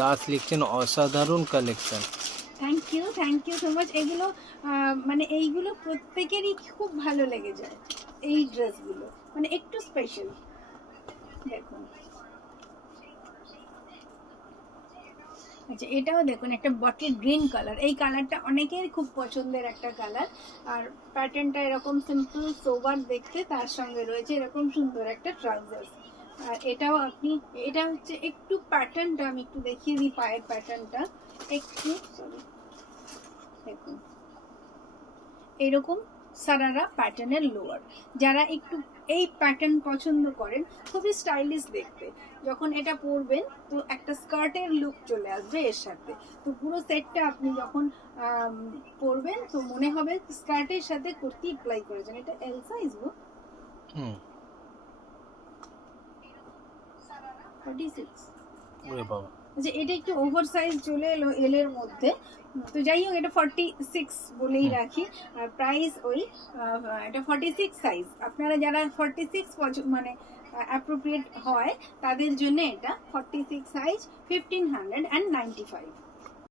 দাস লিখছেন অসাধারণ collection. Thank you so much. এগুলো মানে এইগুলো প্রত্যেকেরই খুব ভালো লেগে যায়, এই ড্রেসগুলো মানে একটু স্পেশাল। দেখুন, আচ্ছা এটাও দেখুন, একটা বটল গ্রিন কালার, এই কালারটা অনেকের খুব পছন্দের একটা কালার। আর প্যাটার্নটা এরকম সিম্পল সোবার দেখতে, তার সঙ্গে রয়েছে এরকম সুন্দর একটা ট্রাউজার্স। আর এটাও আপনি, এটা হচ্ছে একটু প্যাটার্নটা আমি একটু দেখিয়ে দিই, পায়ের প্যাটার্নটা একটু, সরি দেখুন এরকম সারারা প্যাটার্নের লোয়ার। যারা একটু এই প্যাটার্ন পছন্দ করেন, খুবই স্টাইলিশ দেখতে, যখন এটা পরবেন তো একটা স্কার্টের লুক চলে আসবে এর সাথে। তো পুরো সেটটা আপনি যখন পরবেন তো মনে হবে স্কার্টের সাথে কুর্তি অ্যাপ্লাই করেছেন। এটা এল সাইজ গো, 46। ওরে বাবা, যে এটা একটু ওভার সাইজ চলে এলো এল এর মধ্যে, তো যাই হোক এটা 46 বলেই রাখি। আর প্রাইস ওই এটা 46 সাইজ। আপনারা যারা 46 মানে অ্যাপ্রোপ্রিয়েট হয় তাদের জন্য এটা 46 সাইজ 1595।